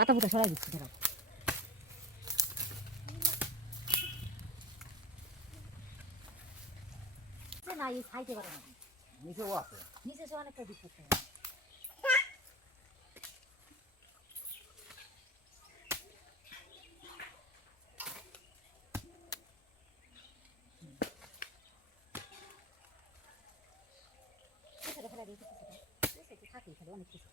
পাতা পুতা সরাই দিচ্ছি দাঁড়াও সে না এই খাইতে পারে না নিচেও আছে নিচে সে অনেকটা দিক করতে হবে থাকে খালি অনেক কিছু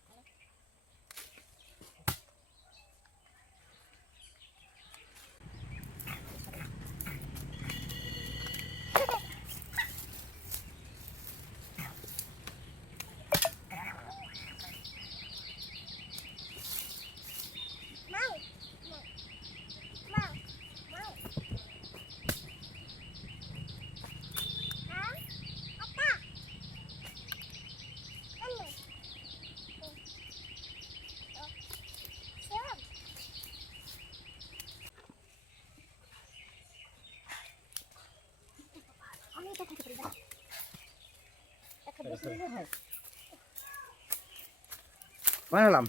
বানালাম।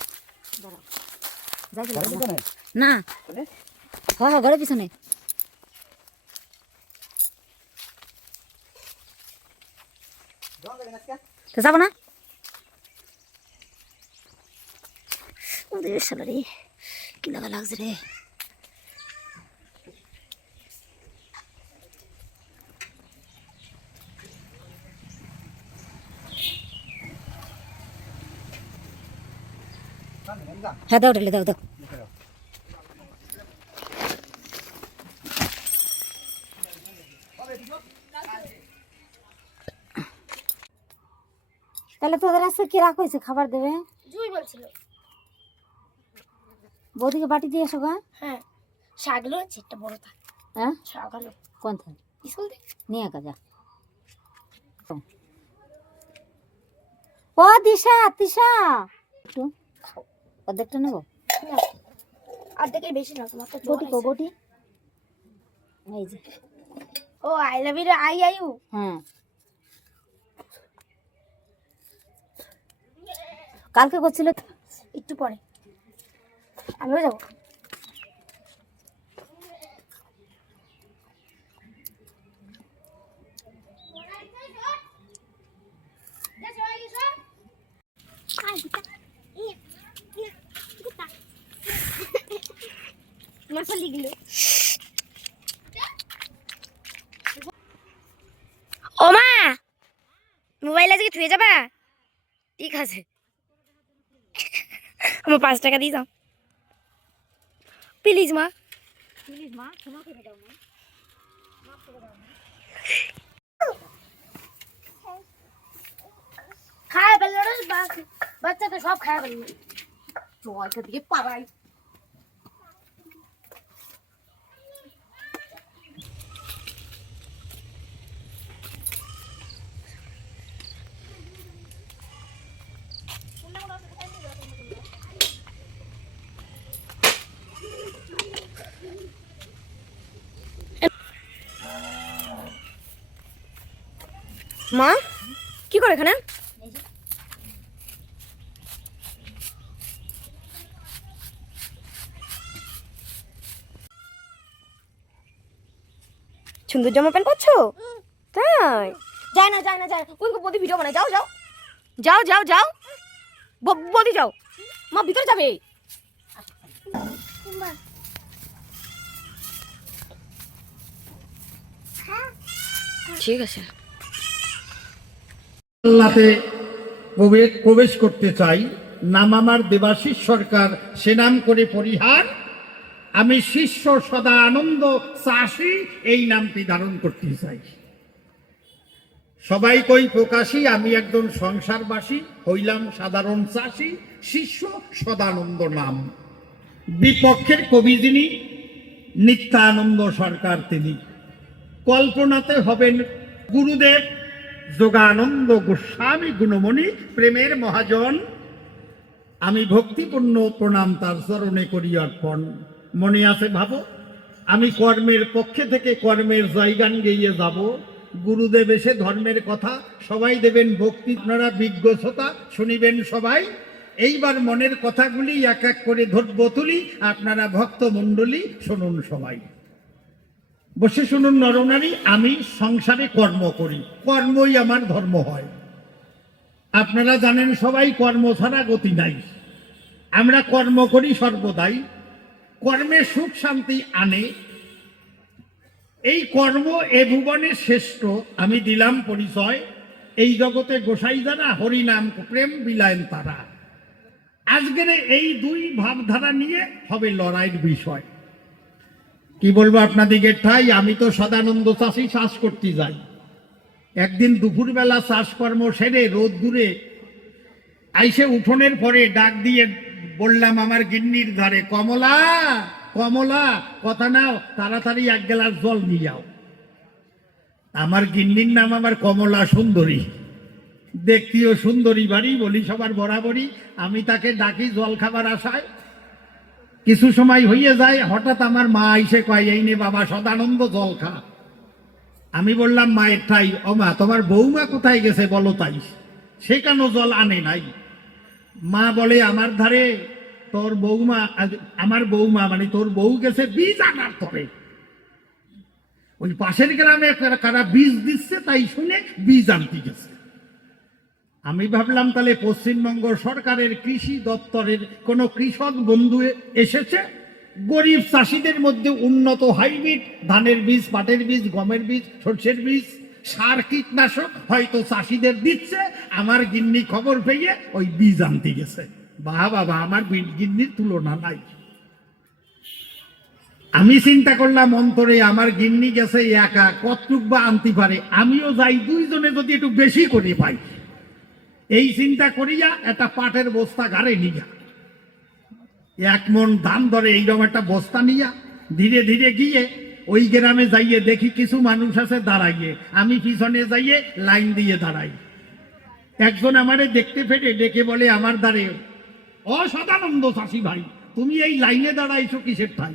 ঘরের পিছনে? না। হ্যাঁ হ্যাঁ ঘরের পিছনে। তো যাব না? শালা রে কি লাগা লাগছে রে? হ্যাঁ দাও ঢেলে দাও দাও। তাহলে তোদের আজকে কি রাখ হয়েছে? খাবার দেবে? জুই বলছিল। বৌদিকে বাটি দিয়ে এসো গা। হ্যাঁ শাগলো একটা বড় থাক হ্যাঁ? শাগালো কোন থাক স্কুল নিয়ে একা যা। ও দিশা তিশা। একটু। অর্ধেকটা নেব? অর্ধেকের বেশি না তোমার তো বটি কো বটি। এই যে। ও I love you I I you হ্যাঁ। কালকে করছিল একটু পরে। আমিও যাব। লিখলো ও মা মোবাইল আজকে থুয়ে যাবা? ঠিক আছে। আমার পাঁচ টাকা দিয়ে যাও প্লিজ মা। প্লিজ মা, ক্ষমা করে দাও, মা। খায় ফেলল রে বা- বাচ্চাকে সব খায় ফেলল জয়টা দিয়ে পাড়াই। মা? কি করে এখানে? সুন্দর জামা প্যান্ট করছ তাই? যায় না যায় না যায় ওই বদি ভিডিও বানায়? যাও যাও। যাও যাও যাও। বদি যাও। মা ভিতরে যাবে। ঠিক আছে। আল্লাতে প্রবেশ করতে চাই। নাম আমার দেবাশিস সরকার, সে নাম করে পরিহার। আমি শিষ্য সদা আনন্দ চাষি, এই নামটি ধারণ করতে চাই। সবাই কই প্রকাশী, আমি একজন সংসারবাসী, হইলাম সাধারণ চাষি, শিষ্য সদানন্দ নাম। বিপক্ষের কবি যিনি, নিত্যানন্দ সরকার তিনি। কল্পনাতে হবেন গুরুদেব যোগানন্দ গোস্বামী গুণমণি, প্রেমের মহাজন। আমি ভক্তিপূর্ণ প্রণাম তার চরণে করি অর্পণ। মনে আছে ভাবো, আমি কর্মের পক্ষে থেকে কর্মের জয়গান গেয়ে যাব। গুরুদেব এসে ধর্মের কথা, সবাই দেবেন ভক্তি, আপনারা বিজ্ঞ শ্রোতা, শুনিবেন সবাই। এইবার মনের কথাগুলি এক এক করে ধরব তুলি, আপনারা ভক্ত মণ্ডলী শুনুন সবাই। বসে শুনুন নরনারী, আমি সংসারে কর্ম করি। কর্মই আমার ধর্ম হয়। আপনারা জানেন সবাই কর্ম ছাড়া গতি নাই। আমরা কর্ম করি সর্বদাই। কর্মে সুখ শান্তি আনে। এই কর্ম এ ভুবনে শ্রেষ্ঠ, আমি দিলাম পরিচয়। এই জগতে গোসাই যারা হরিনাম প্রেম বিলায়ন তারা। আজকের এই দুই ভাবধারা নিয়ে হবে লড়াইয়ের বিষয়। কি বলব আপনাদিকে ঠাই? আমি তো সদানন্দ চাষি চাষ করতে যাই। একদিন দুপুরবেলা চাষকর্ম সেরে রোদ দূরে আইসে উঠোনের পরে ডাক দিয়ে বললাম, আমার গিন্নির ধারে কমলা কমলা, কথা নাও, তাড়াতাড়ি এক গ্লাস জল নিয়ে যাও আমার গিন্নির নাম আমার কমলা সুন্দরী। দেখতিও সুন্দরী বাড়ি বলি সবার বরাবরই। আমি তাকে ডাকি জল খাবার আশায়। কিছু সময় হইয়ে যায়, হঠাৎ আমার মা আইসে কয়, এই নে বাবা, সদানন্দ জল খা। আমি বললাম মায়ের ঠাই ও মা, তোমার বৌমা কোথায় গেছে বলো তাই? সে কেন জল আনে নাই? মা বলে, আমার ধারে তোর বৌমা আমার বৌমা মানে তোর বউ গেছে বীজ আনার তরে। ওই পাশের গ্রামে কারা- বীজ দিচ্ছে, তাই শুনে বীজ আনতে গেছে। আমি ভাবলাম তাহলে পশ্চিমবঙ্গ সরকারের কৃষি দপ্তরের কোনো কৃষক বন্ধু এসেছে? গরিব চাষিদের মধ্যে উন্নত হাইব্রিড ধানের বীজ, পাটের বীজ, গমের বীজ, সর্ষের বীজ, সার কীটনাশক হয়তো চাষিদের দিচ্ছে। আমার গিন্নি খবর পেয়ে ওই বীজ আনতে গেছে। বাহ বাবা, আমার গিন্নির তুলনা নাই। আমি চিন্তা করলাম, অন্তরে আমার গিন্নি গেছে, একা কতটুক বা আনতে পারে? আমিও যাই, দুইজনে যদি একটু বেশি করে পাই। এই চিন্তা করিয়া একটা পাটের বস্তা ঘাড়ে নিয়া। এক মন ধান ধরে এইরকম একটা বস্তা নিয়া, ধীরে ধীরে গিয়ে ওই গ্রামে যাইয়ে দেখি কিছু মানুষ আছে দাঁড়াইয়ে। আমি পিছনে যাইয়ে লাইন দিয়ে দাঁড়াই। একজন আমারে দেখতে ফেটে ডেকে বলে, আমার দ্বারে অসদানন্দ চাষি ভাই, তুমি এই লাইনে দাঁড়াইছো কিসের ঠাই?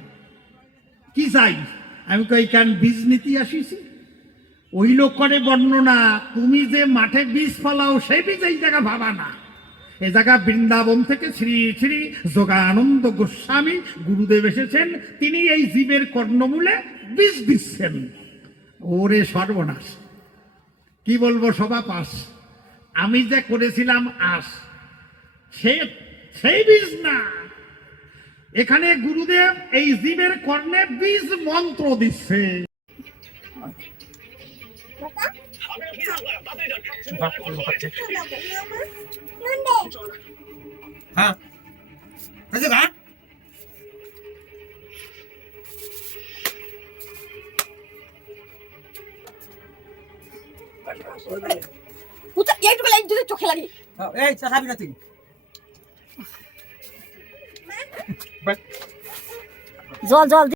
কি চাই? আমি কই, কেন বীজ নীতি আসিছি? ওই লোক করে বর্ণনা, তুমি যে মাঠে বীজ ফলাও সেই বীজ এই জায়গা ভাবা না। এ জায়গা বৃন্দাবন থেকে শ্রী শ্রী যোগানন্দ গোস্বামী গুরুদেব এসেছেন, তিনি এই জীবের কর্ণমূলে বীজ দিচ্ছেন। ওরে সর্বনাশ। কি বলব সবা পাস। আমি যে করেছিলাম আস, সে, সেই বীজ না। এখানে গুরুদেব এই জীবের কর্ণে বীজ মন্ত্র দিচ্ছে। হ্যাঁ গা পুচা এইটুকু লাইট যদি চোখে লাগে এই চাচাবি না তুই জল জল